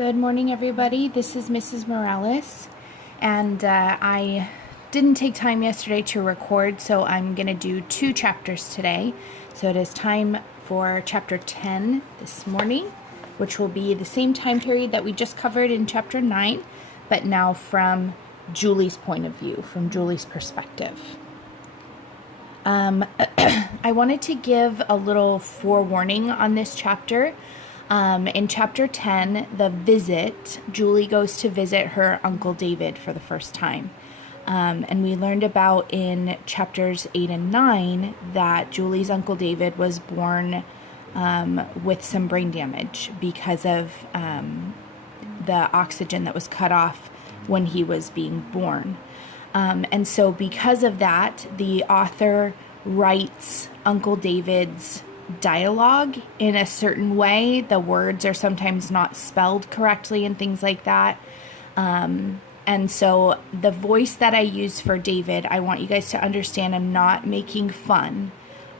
Good morning, everybody. This is Mrs. Morales, and I didn't take time yesterday to record, so I'm going to do 2 chapters today. So it is time for chapter 10 this morning, which will be the same time period that we just covered in chapter 9, but now from Julie's point of view, from Julie's perspective. I wanted to give a little forewarning on this chapter. In chapter 10, the visit, Julie goes to visit her Uncle David for the first time. And we learned about in chapters 8 and 9 that Julie's Uncle David was born with some brain damage because of the oxygen that was cut off when he was being born. And so because of that, the author writes Uncle David's dialogue in a certain way. The words are sometimes not spelled correctly and things like that. And so the voice that I use for David, I want you guys to understand I'm not making fun.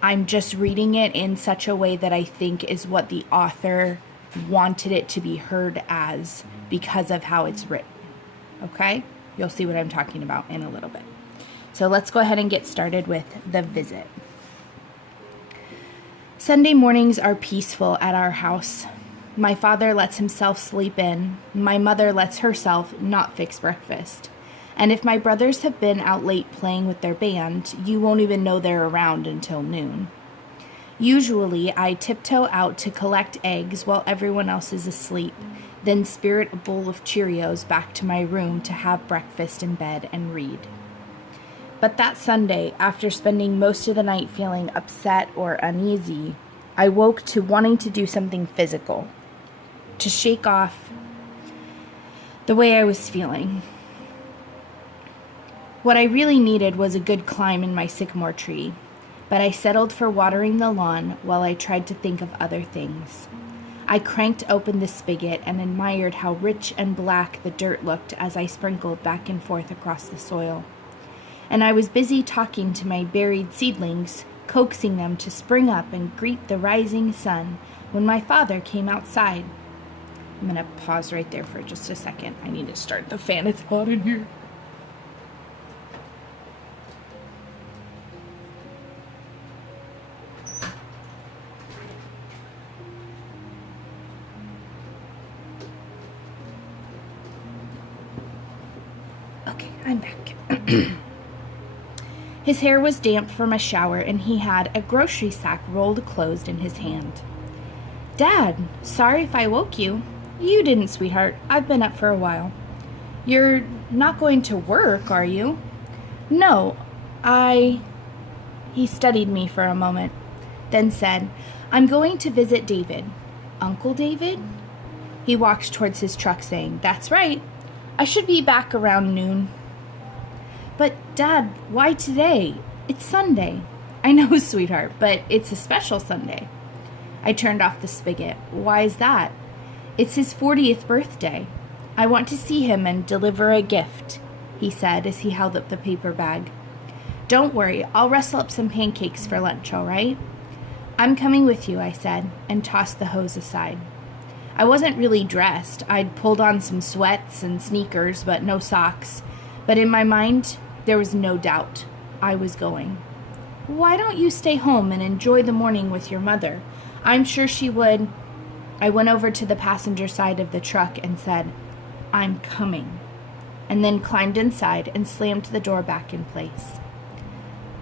I'm just reading it in such a way that I think is what the author wanted it to be heard as because of how it's written. Okay? You'll see what I'm talking about in a little bit. So let's go ahead and get started with the visit. Sunday mornings are peaceful at our house. My father lets himself sleep in. My mother lets herself not fix breakfast. And if my brothers have been out late playing with their band, you won't even know they're around until noon. Usually, I tiptoe out to collect eggs while everyone else is asleep, then spirit a bowl of Cheerios back to my room to have breakfast in bed and read. But that Sunday, after spending most of the night feeling upset or uneasy, I woke to wanting to do something physical, to shake off the way I was feeling. What I really needed was a good climb in my sycamore tree, but I settled for watering the lawn while I tried to think of other things. I cranked open the spigot and admired how rich and black the dirt looked as I sprinkled back and forth across the soil. And I was busy talking to my buried seedlings, coaxing them to spring up and greet the rising sun when my father came outside. I'm going to pause right there for just a second. I need to start the fan. It's hot in here. Okay, I'm back. His hair was damp from a shower, and he had a grocery sack rolled closed in his hand. "Dad, sorry if I woke you." "You didn't, sweetheart. I've been up for a while." "You're not going to work, are you?" "No, He studied me for a moment, then said, "I'm going to visit David." "Uncle David?" He walked towards his truck, saying, "That's right. I should be back around noon." "But, Dad, why today? It's Sunday." "I know, sweetheart, but it's a special Sunday." I turned off the spigot. "Why is that?" "It's his 40th birthday. I want to see him and deliver a gift," he said as he held up the paper bag. "Don't worry, I'll rustle up some pancakes for lunch, all right?" "I'm coming with you," I said, and tossed the hose aside. I wasn't really dressed. I'd pulled on some sweats and sneakers, but no socks. But in my mind, there was no doubt. I was going. "Why don't you stay home and enjoy the morning with your mother? I'm sure she would." I went over to the passenger side of the truck and said, "I'm coming," and then climbed inside and slammed the door back in place.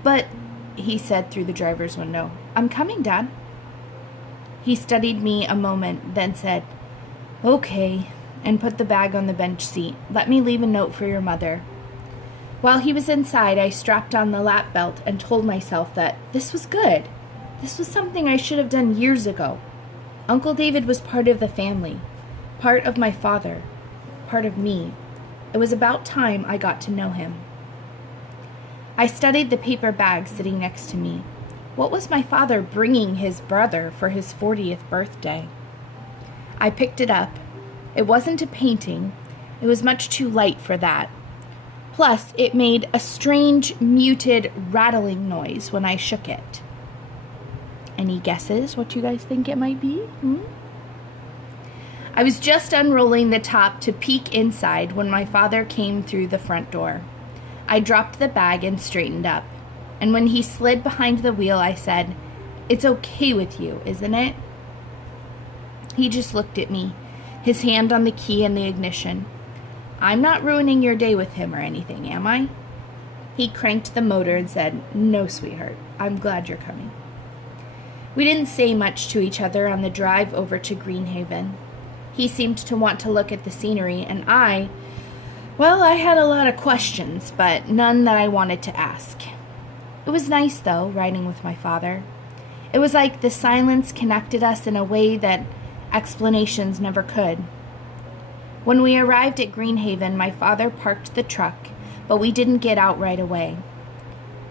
"But," he said through the driver's window, "I'm coming, Dad." He studied me a moment, then said, "Okay," and put the bag on the bench seat. "Let me leave a note for your mother." While he was inside, I strapped on the lap belt and told myself that this was good. This was something I should have done years ago. Uncle David was part of the family, part of my father, part of me. It was about time I got to know him. I studied the paper bag sitting next to me. What was my father bringing his brother for his 40th birthday? I picked it up. It wasn't a painting. It was much too light for that. Plus, it made a strange, muted, rattling noise when I shook it. Any guesses what you guys think it might be? I was just unrolling the top to peek inside when my father came through the front door. I dropped the bag and straightened up. And when he slid behind the wheel, I said, "It's okay with you, isn't it?" He just looked at me, his hand on the key and the ignition. "I'm not ruining your day with him or anything, am I?" He cranked the motor and said, "No, sweetheart, I'm glad you're coming." We didn't say much to each other on the drive over to Greenhaven. He seemed to want to look at the scenery, and I had a lot of questions, but none that I wanted to ask. It was nice, though, riding with my father. It was like the silence connected us in a way that explanations never could. When we arrived at Greenhaven, my father parked the truck, but we didn't get out right away.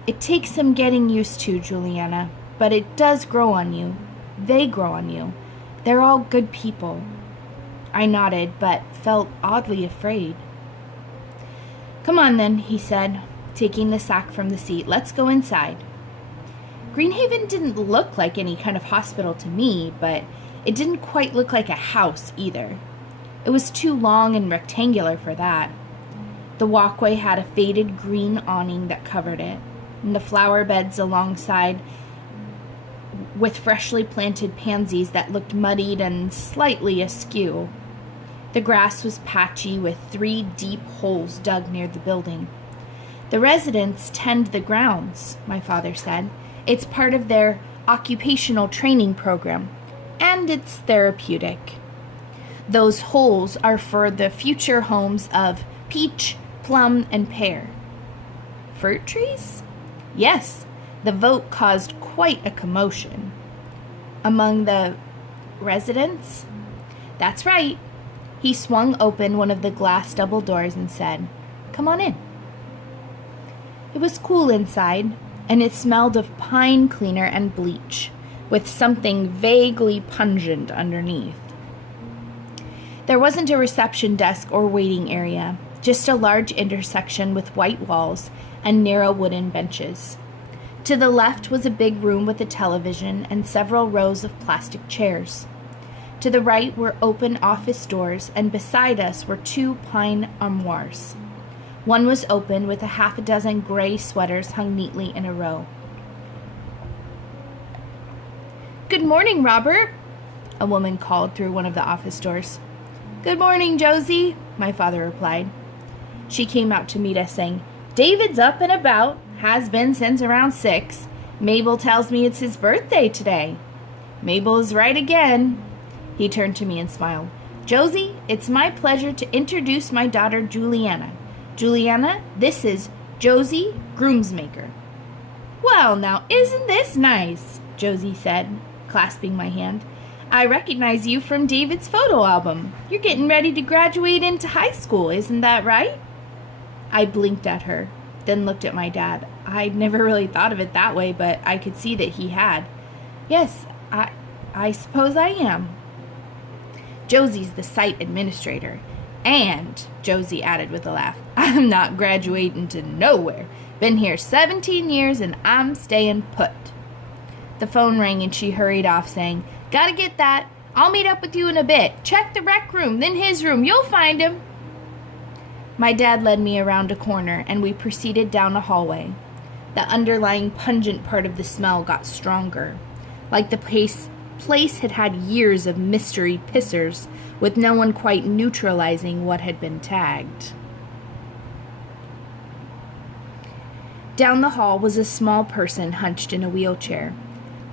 "It takes some getting used to, Juliana, but it does grow on you. They grow on you. They're all good people." I nodded, but felt oddly afraid. "Come on then," he said, taking the sack from the seat. "Let's go inside." Greenhaven didn't look like any kind of hospital to me, but it didn't quite look like a house either. It was too long and rectangular for that. The walkway had a faded green awning that covered it, and the flower beds alongside with freshly planted pansies that looked muddied and slightly askew. The grass was patchy with 3 deep holes dug near the building. "The residents tend the grounds," my father said. "It's part of their occupational training program, and it's therapeutic. Those holes are for the future homes of peach, plum, and pear." "Fruit trees?" "Yes, the vote caused quite a commotion." "Among the residents?" "That's right." He swung open one of the glass double doors and said, "Come on in." It was cool inside, and it smelled of pine cleaner and bleach, with something vaguely pungent underneath. There wasn't a reception desk or waiting area, just a large intersection with white walls and narrow wooden benches. To the left was a big room with a television and several rows of plastic chairs. To the right were open office doors, and beside us were 2 pine armoires. One was open with a half a dozen gray sweaters hung neatly in a row. "Good morning, Robert," a woman called through one of the office doors. "Good morning, Josie," my father replied. She came out to meet us saying, "David's up and about, has been since around 6. Mabel tells me it's his birthday today." "Mabel is right again." He turned to me and smiled. "Josie, it's my pleasure to introduce my daughter Juliana. Juliana, this is Josie, groomsmaker." "Well, now, isn't this nice?" Josie said, clasping my hand. "I recognize you from David's photo album. You're getting ready to graduate into high school, isn't that right?" I blinked at her, then looked at my dad. I'd never really thought of it that way, but I could see that he had. "Yes, I suppose I am." "Josie's the site administrator. And," Josie added with a laugh, "I'm not graduating to nowhere. Been here 17 years and I'm staying put." The phone rang and she hurried off saying, "Gotta get that. I'll meet up with you in a bit. Check the rec room, then his room. You'll find him." My dad led me around a corner and we proceeded down a hallway. The underlying pungent part of the smell got stronger, like the place had had years of mystery pissers with no one quite neutralizing what had been tagged. Down the hall was a small person hunched in a wheelchair.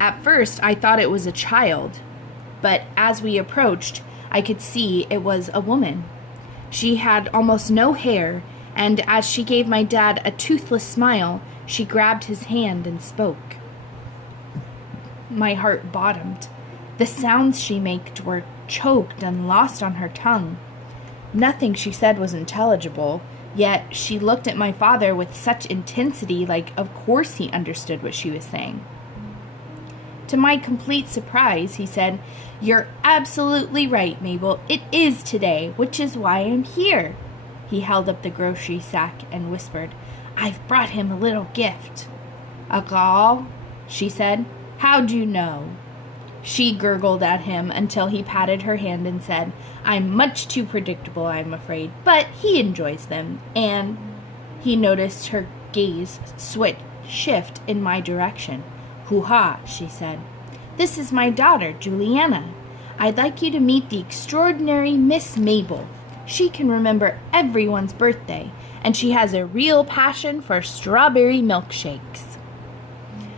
At first, I thought it was a child, but as we approached, I could see it was a woman. She had almost no hair, and as she gave my dad a toothless smile, she grabbed his hand and spoke. My heart bottomed. The sounds she made were choked and lost on her tongue. Nothing she said was intelligible, yet she looked at my father with such intensity, like of course he understood what she was saying. To my complete surprise, he said, "You're absolutely right, Mabel. It is today, which is why I'm here." He held up the grocery sack and whispered, "I've brought him a little gift." "A doll?" she said. "How'd you know?" She gurgled at him until he patted her hand and said, I'm much too predictable, I'm afraid, but he enjoys them, and he noticed her gaze shift in my direction. Hoo-ha, she said. This is my daughter, Juliana. I'd like you to meet the extraordinary Miss Mabel. She can remember everyone's birthday, and she has a real passion for strawberry milkshakes.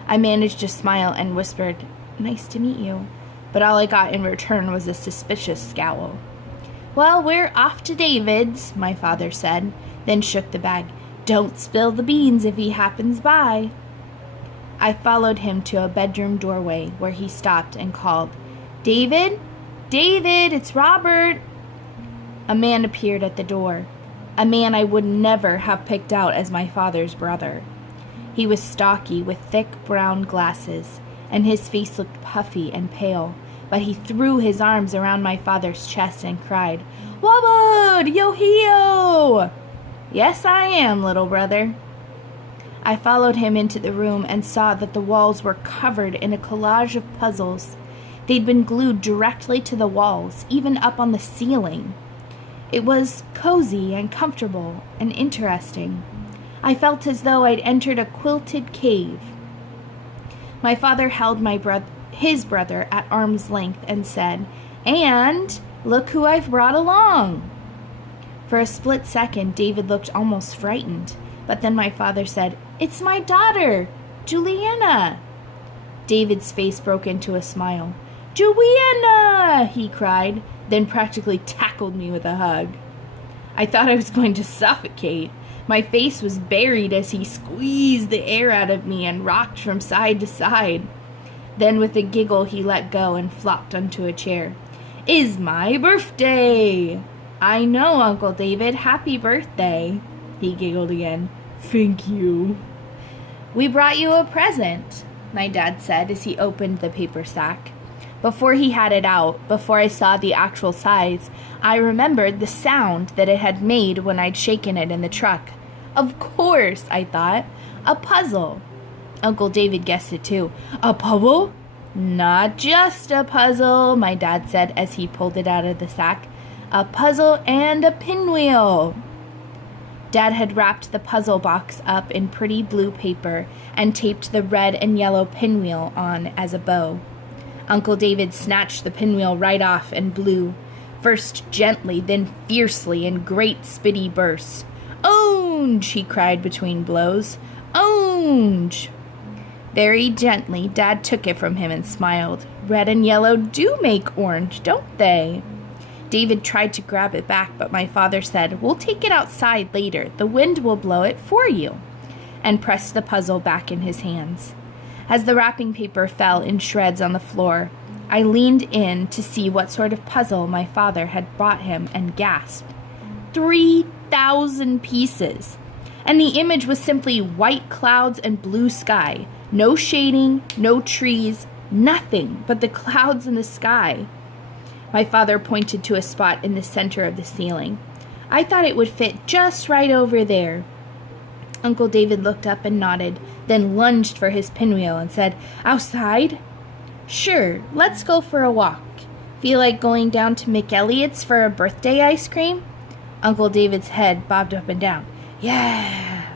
I managed to smile and whispered, Nice to meet you, but all I got in return was a suspicious scowl. Well, we're off to David's, my father said, then shook the bag. Don't spill the beans if he happens by. I followed him to a bedroom doorway where he stopped and called, David? David, it's Robert. A man appeared at the door, a man I would never have picked out as my father's brother. He was stocky with thick brown glasses, and his face looked puffy and pale, but he threw his arms around my father's chest and cried, Wabud, yo-heo! Yes, I am, little brother. I followed him into the room and saw that the walls were covered in a collage of puzzles. They'd been glued directly to the walls, even up on the ceiling. It was cozy and comfortable and interesting. I felt as though I'd entered a quilted cave. My father held his brother at arm's length and said, And look who I've brought along. For a split second, David looked almost frightened, but then my father said, It's my daughter, Juliana. David's face broke into a smile. Juliana, he cried, then practically tackled me with a hug. I thought I was going to suffocate. My face was buried as he squeezed the air out of me and rocked from side to side. Then with a giggle he let go and flopped onto a chair. Is my birthday! I know, Uncle David. Happy birthday. He giggled again. Thank you. We brought you a present, my dad said as he opened the paper sack. Before he had it out, before I saw the actual size, I remembered the sound that it had made when I'd shaken it in the truck. Of course, I thought. A puzzle. Uncle David guessed it too. A puzzle? Not just a puzzle, my dad said as he pulled it out of the sack. A puzzle and a pinwheel. Dad had wrapped the puzzle box up in pretty blue paper and taped the red and yellow pinwheel on as a bow. Uncle David snatched the pinwheel right off and blew, first gently, then fiercely in great spitty bursts. Ownge! He cried between blows. Ownge! Very gently, Dad took it from him and smiled. Red and yellow do make orange, don't they? David tried to grab it back, but my father said, We'll take it outside later. The wind will blow it for you, and pressed the puzzle back in his hands. As the wrapping paper fell in shreds on the floor, I leaned in to see what sort of puzzle my father had brought him and gasped. 3,000 pieces! And the image was simply white clouds and blue sky. No shading, no trees, nothing but the clouds and the sky. My father pointed to a spot in the center of the ceiling. I thought it would fit just right over there. Uncle David looked up and nodded, then lunged for his pinwheel and said, Outside? Sure, let's go for a walk. Feel like going down to McElliot's for a birthday ice cream? Uncle David's head bobbed up and down. Yeah.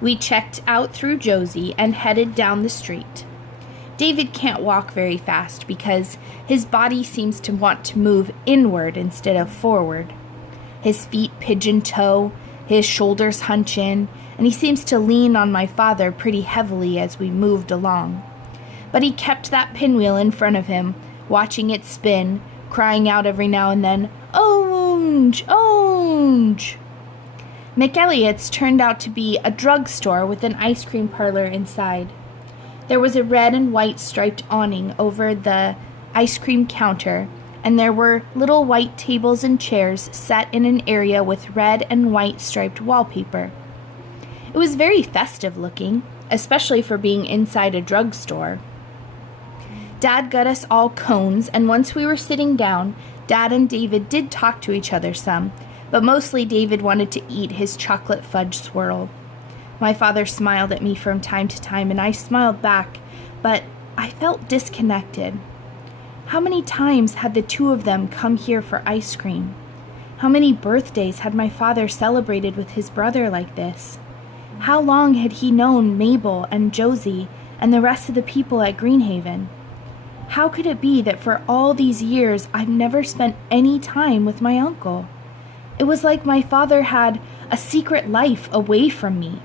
We checked out through Josie and headed down the street. David can't walk very fast because his body seems to want to move inward instead of forward. His feet pigeon toe, his shoulders hunch in, and he seems to lean on my father pretty heavily as we moved along. But he kept that pinwheel in front of him, watching it spin, crying out every now and then, Ownge! Ownge! McElliot's turned out to be a drugstore with an ice cream parlor inside. There was a red and white striped awning over the ice cream counter, and there were little white tables and chairs set in an area with red and white striped wallpaper. It was very festive looking, especially for being inside a drugstore. Dad got us all cones, and once we were sitting down, Dad and David did talk to each other some, but mostly David wanted to eat his chocolate fudge swirl. My father smiled at me from time to time, and I smiled back, but I felt disconnected. How many times had the two of them come here for ice cream? How many birthdays had my father celebrated with his brother like this? How long had he known Mabel and Josie and the rest of the people at Greenhaven? How could it be that for all these years I've never spent any time with my uncle? It was like my father had a secret life away from me,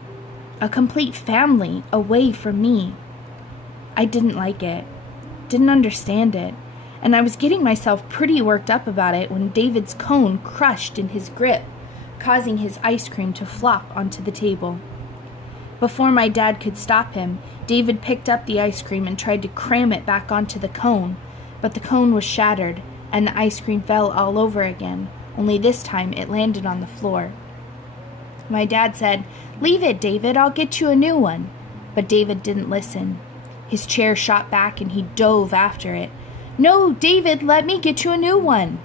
a complete family away from me. I didn't like it, didn't understand it, and I was getting myself pretty worked up about it when David's cone crushed in his grip, causing his ice cream to flop onto the table. Before my dad could stop him, David picked up the ice cream and tried to cram it back onto the cone, but the cone was shattered, and the ice cream fell all over again, only this time it landed on the floor. My dad said, "Leave it, David, I'll get you a new one." But David didn't listen. His chair shot back and he dove after it. "No, David, let me get you a new one."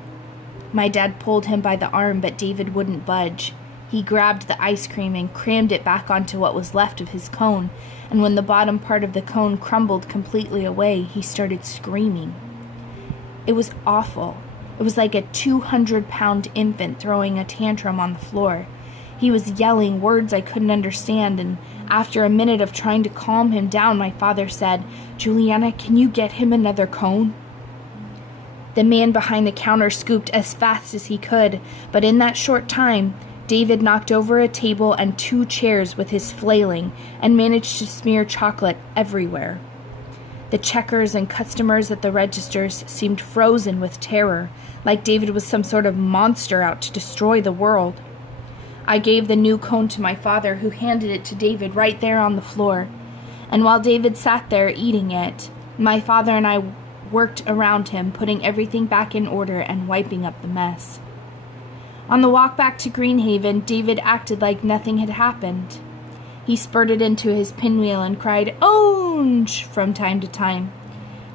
My dad pulled him by the arm, but David wouldn't budge. He grabbed the ice cream and crammed it back onto what was left of his cone, and when the bottom part of the cone crumbled completely away, he started screaming. It was awful. It was like a 200-pound infant throwing a tantrum on the floor. He was yelling words I couldn't understand, and after a minute of trying to calm him down, my father said, "Juliana, can you get him another cone?" The man behind the counter scooped as fast as he could, but in that short time, David knocked over a table and 2 chairs with his flailing and managed to smear chocolate everywhere. The checkers and customers at the registers seemed frozen with terror, like David was some sort of monster out to destroy the world. I gave the new cone to my father, who handed it to David right there on the floor. And while David sat there eating it, my father and I worked around him, putting everything back in order and wiping up the mess. On the walk back to Greenhaven, David acted like nothing had happened. He spurted into his pinwheel and cried, "Ownge!" from time to time.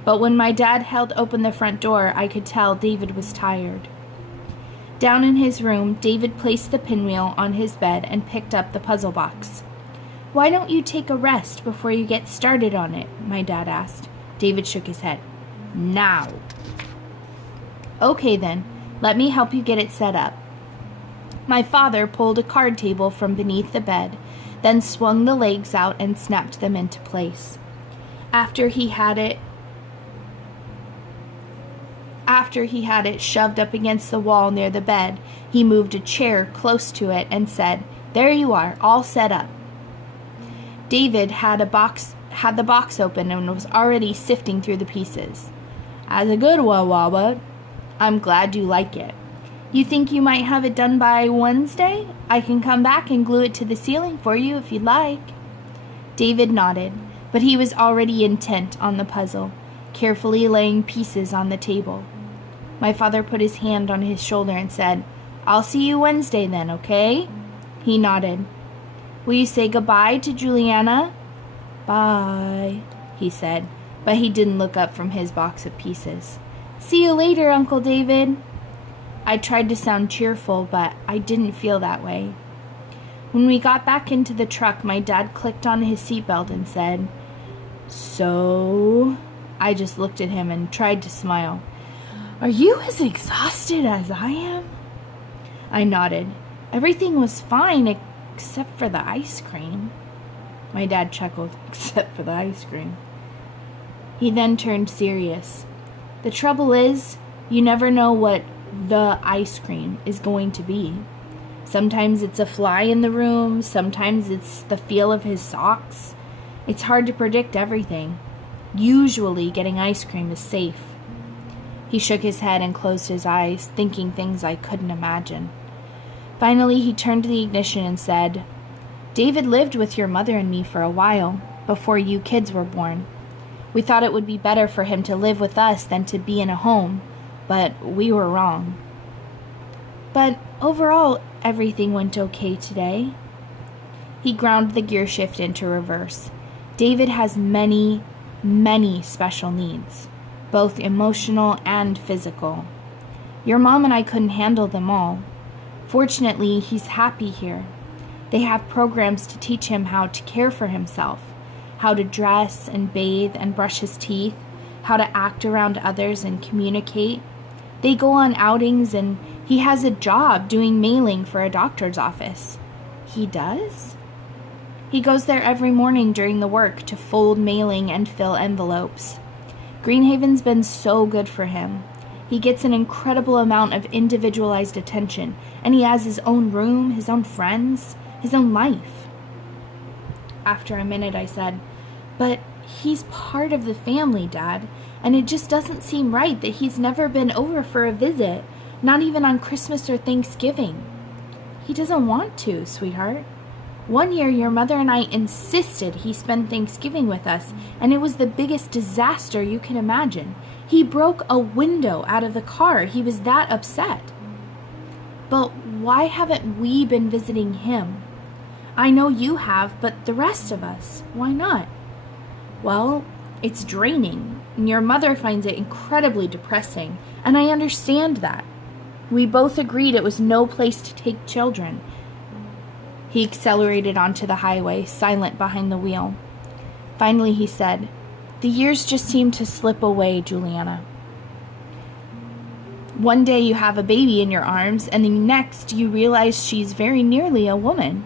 But when my dad held open the front door, I could tell David was tired. Down in his room, David placed the pinwheel on his bed and picked up the puzzle box. "Why don't you take a rest before you get started on it?" my dad asked. David shook his head. "Now." "Okay then, let me help you get it set up." My father pulled a card table from beneath the bed, then swung the legs out and snapped them into place. After he had it shoved up against the wall near the bed, he moved a chair close to it and said, "There you are, all set up." David had the box open and was already sifting through the pieces. "That's a good one, Waba. I'm glad you like it. You think you might have it done by Wednesday? I can come back and glue it to the ceiling for you if you'd like." David nodded, but he was already intent on the puzzle, carefully laying pieces on the table. My father put his hand on his shoulder and said, "I'll see you Wednesday then, okay?" He nodded. "Will you say goodbye to Juliana?" "Bye," he said, but he didn't look up from his box of pieces. "See you later, Uncle David." I tried to sound cheerful, but I didn't feel that way. When we got back into the truck, my dad clicked on his seatbelt and said, "So?" I just looked at him and tried to smile. "Are you as exhausted as I am?" I nodded. Everything was fine except for the ice cream. My dad chuckled, "Except for the ice cream." He then turned serious. "The trouble is, you never know what the ice cream is going to be. Sometimes it's a fly in the room, sometimes it's the feel of his socks. It's hard to predict everything. Usually getting ice cream is safe." He shook his head and closed his eyes, thinking things I couldn't imagine. Finally, he turned to the ignition and said, "David lived with your mother and me for a while, before you kids were born. We thought it would be better for him to live with us than to be in a home, but we were wrong. But overall, everything went okay today." He ground the gear shift into reverse. "David has many, many special needs, both emotional and physical. Your mom and I couldn't handle them all. Fortunately, he's happy here. They have programs to teach him how to care for himself, how to dress and bathe and brush his teeth, how to act around others and communicate. They go on outings, and he has a job doing mailing for a doctor's office. He does? He goes there every morning during the work to fold mailing and fill envelopes. Greenhaven's been so good for him. He gets an incredible amount of individualized attention, and he has his own room, his own friends, his own life. After a minute, I said, "But he's part of the family, Dad, and it just doesn't seem right that he's never been over for a visit, not even on Christmas or Thanksgiving." "He doesn't want to, sweetheart. One year, your mother and I insisted he spend Thanksgiving with us, and it was the biggest disaster you can imagine. He broke a window out of the car. He was that upset." "But why haven't we been visiting him? I know you have, but the rest of us, why not?" "Well, it's draining, and your mother finds it incredibly depressing, and I understand that. We both agreed it was no place to take children." He accelerated onto the highway, silent behind the wheel. Finally, he said, "The years just seem to slip away, Juliana. One day you have a baby in your arms, and the next you realize she's very nearly a woman."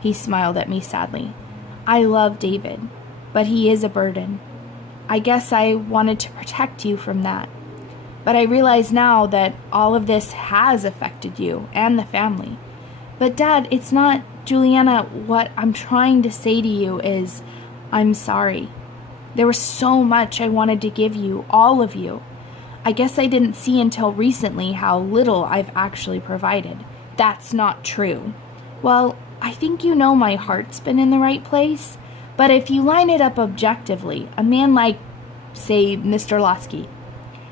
He smiled at me sadly. "I love David, but he is a burden. I guess I wanted to protect you from that. But I realize now that all of this has affected you and the family. But Dad, it's not, Juliana, what I'm trying to say to you is, I'm sorry. There was so much I wanted to give you, all of you. I guess I didn't see until recently how little I've actually provided. That's not true. Well, I think you know my heart's been in the right place, but if you line it up objectively, a man like, say, Mr. Lasky,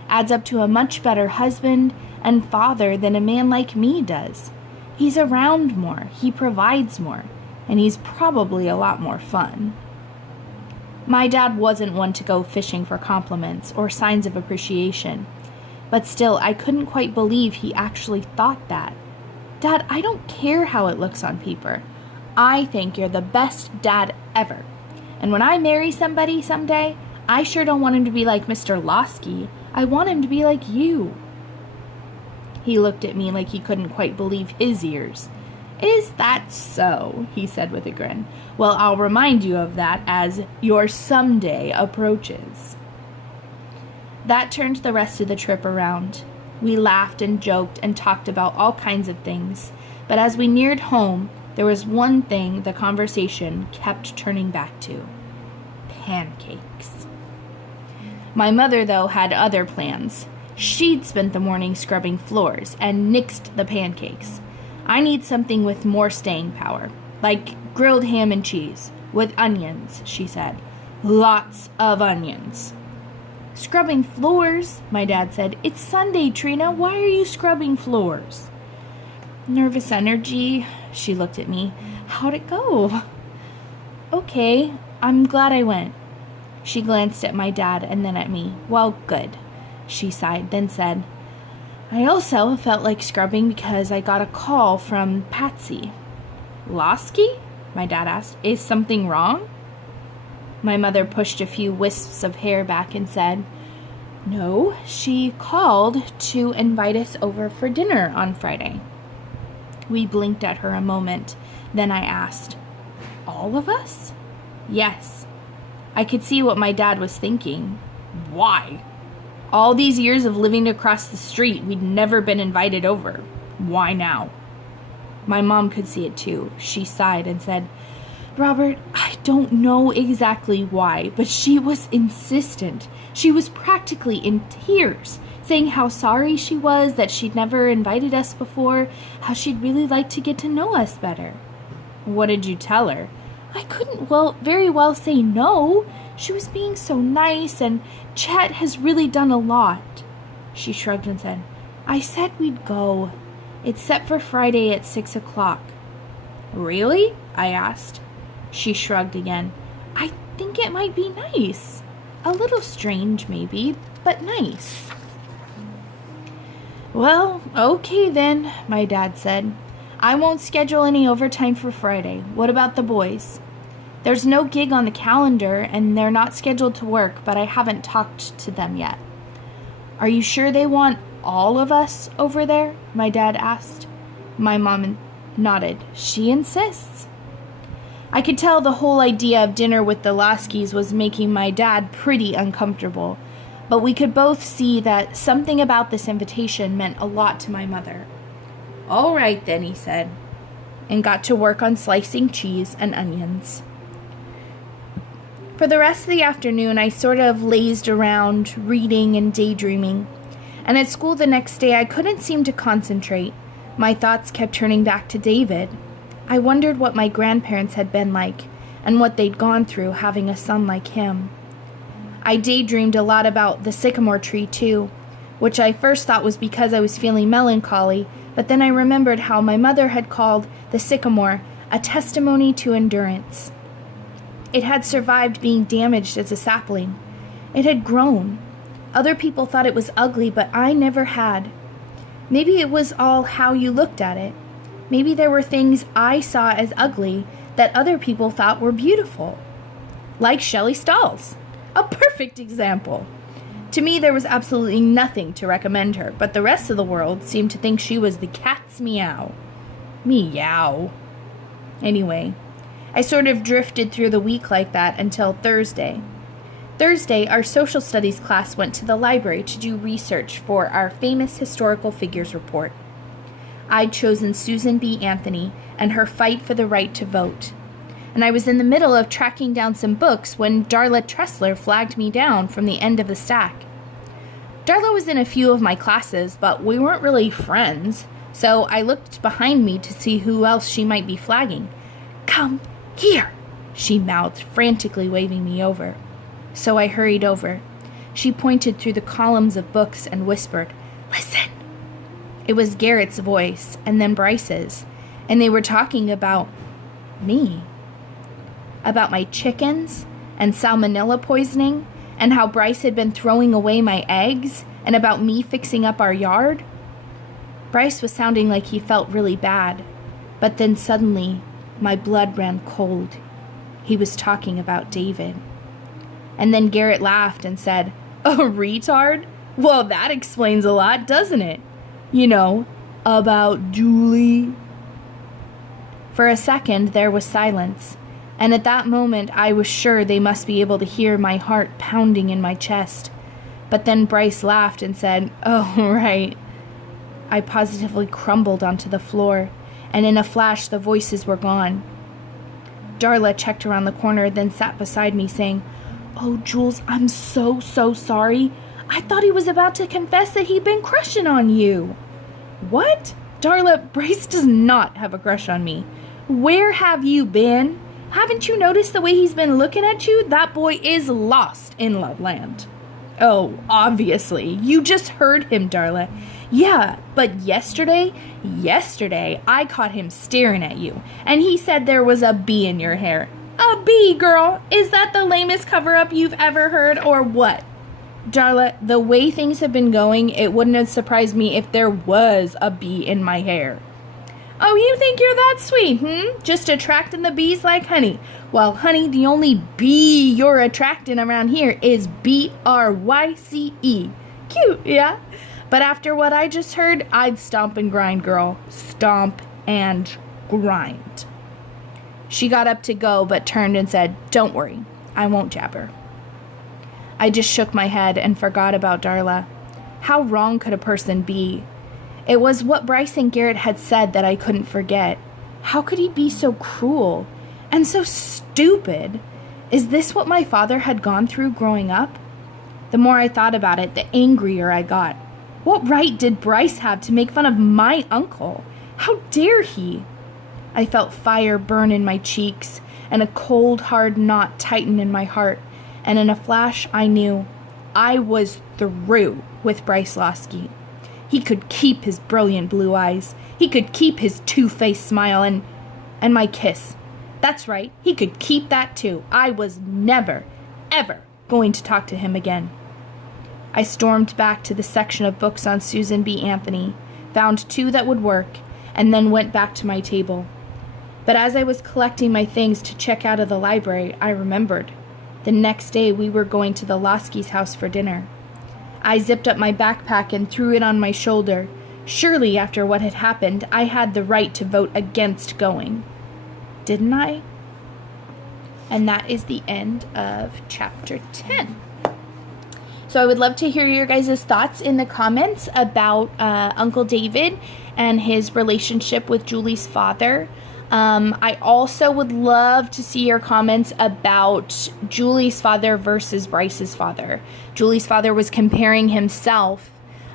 adds up to a much better husband and father than a man like me does. He's around more, he provides more, and he's probably a lot more fun." My dad wasn't one to go fishing for compliments or signs of appreciation, but still, I couldn't quite believe he actually thought that. "Dad, I don't care how it looks on paper. I think you're the best dad ever. And when I marry somebody someday, I sure don't want him to be like Mr. Lasky. I want him to be like you." He looked at me like he couldn't quite believe his ears. "Is that so?" he said with a grin. "Well, I'll remind you of that as your someday approaches." That turned the rest of the trip around. We laughed and joked and talked about all kinds of things, but as we neared home, there was one thing the conversation kept turning back to: pancakes. My mother, though, had other plans. She'd spent the morning scrubbing floors and nixed the pancakes. "I need something with more staying power, like grilled ham and cheese, with onions," she said. "Lots of onions." "Scrubbing floors," my dad said. "It's Sunday, Trina. Why are you scrubbing floors?" "Nervous energy," she looked at me. "How'd it go?" "Okay, I'm glad I went." She glanced at my dad and then at me. "Well, good." She sighed, then said, "I also felt like scrubbing because I got a call from Patsy." "Lasky?" my dad asked. "Is something wrong?" My mother pushed a few wisps of hair back and said, "No, she called to invite us over for dinner on Friday." We blinked at her a moment. Then I asked, "All of us?" "Yes." I could see what my dad was thinking. Why? All these years of living across the street, we'd never been invited over. Why now? My mom could see it too. She sighed and said, "Robert, I don't know exactly why, but she was insistent. She was practically in tears, saying how sorry she was that she'd never invited us before, how she'd really like to get to know us better." "What did you tell her?" "I couldn't very well say no. She was being so nice, and Chet has really done a lot." She shrugged and said, "I said we'd go. It's set for Friday at 6 o'clock. "Really?" I asked. She shrugged again. "I think it might be nice. A little strange, maybe, but nice." "Well, okay then," my dad said. "I won't schedule any overtime for Friday. What about the boys?" There's no gig on the calendar, and they're not scheduled to work, but I haven't talked to them yet. Are you sure they want all of us over there? My dad asked. My mom nodded. She insists. I could tell the whole idea of dinner with the Laskys was making my dad pretty uncomfortable, but we could both see that something about this invitation meant a lot to my mother. All right then, he said, and got to work on slicing cheese and onions. For the rest of the afternoon, I sort of lazed around, reading and daydreaming, and at school the next day I couldn't seem to concentrate. My thoughts kept turning back to David. I wondered what my grandparents had been like, and what they'd gone through having a son like him. I daydreamed a lot about the sycamore tree, too, which I first thought was because I was feeling melancholy, but then I remembered how my mother had called the sycamore a testimony to endurance. It had survived being damaged as a sapling. It had grown. Other people thought it was ugly, but I never had. Maybe it was all how you looked at it. Maybe there were things I saw as ugly that other people thought were beautiful. Like Shelley Stahl's. A perfect example. To me, there was absolutely nothing to recommend her, but the rest of the world seemed to think she was the cat's meow. Meow. Anyway, I sort of drifted through the week like that until Thursday. Thursday, our social studies class went to the library to do research for our famous historical figures report. I'd chosen Susan B. Anthony and her fight for the right to vote. And I was in the middle of tracking down some books when Darla Tressler flagged me down from the end of the stack. Darla was in a few of my classes, but we weren't really friends, so I looked behind me to see who else she might be flagging. Come here, she mouthed, frantically waving me over. So I hurried over. She pointed through the columns of books and whispered, Listen. It was Garrett's voice, and then Bryce's, and they were talking about me. About my chickens and salmonella poisoning, and how Bryce had been throwing away my eggs, and about me fixing up our yard. Bryce was sounding like he felt really bad, but then suddenly my blood ran cold. He was talking about David. And then Garrett laughed and said, A retard? Well, that explains a lot, doesn't it? You know, about Julie. For a second, there was silence, and at that moment I was sure they must be able to hear my heart pounding in my chest. But then Bryce laughed and said, Oh, right. I positively crumbled onto the floor, and in a flash the voices were gone. Darla checked around the corner, then sat beside me, saying, Oh, Jules, I'm so sorry. I thought he was about to confess that he'd been crushing on you. What? Darla, Bryce does not have a crush on me. Where have you been? Haven't you noticed the way he's been looking at you? That boy is lost in Loveland. Oh, obviously. You just heard him, Darla. Yeah, but yesterday, I caught him staring at you, and he said there was a bee in your hair. A bee, girl? Is that the lamest cover-up you've ever heard, or what? Darla, the way things have been going, it wouldn't have surprised me if there was a bee in my hair. Oh, you think you're that sweet, Just attracting the bees like honey. Well, honey, the only bee you're attracting around here is Bryce. Cute, yeah? But after what I just heard, I'd stomp and grind, girl. Stomp and grind. She got up to go, but turned and said, Don't worry, I won't jabber. I just shook my head and forgot about Darla. How wrong could a person be? It was what Bryce and Garrett had said that I couldn't forget. How could he be so cruel and so stupid? Is this what my father had gone through growing up? The more I thought about it, the angrier I got. What right did Bryce have to make fun of my uncle? How dare he? I felt fire burn in my cheeks and a cold, hard knot tighten in my heart. And in a flash, I knew I was through with Bryce Lasky. He could keep his brilliant blue eyes. He could keep his two-faced smile and my kiss. That's right, he could keep that too. I was never, ever going to talk to him again. I stormed back to the section of books on Susan B. Anthony, found 2 that would work, and then went back to my table. But as I was collecting my things to check out of the library, I remembered. The next day we were going to the Loskys' house for dinner. I zipped up my backpack and threw it on my shoulder. Surely, after what had happened, I had the right to vote against going. Didn't I? And that is the end of chapter 10. So I would love to hear your guys' thoughts in the comments about Uncle David and his relationship with Julie's father. I also would love to see your comments about Julie's father versus Bryce's father. Julie's father was comparing himself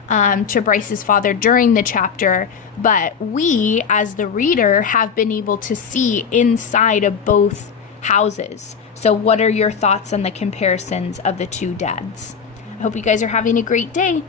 to Bryce's father during the chapter, but we, as the reader, have been able to see inside of both houses. So what are your thoughts on the comparisons of the two dads? I hope you guys are having a great day.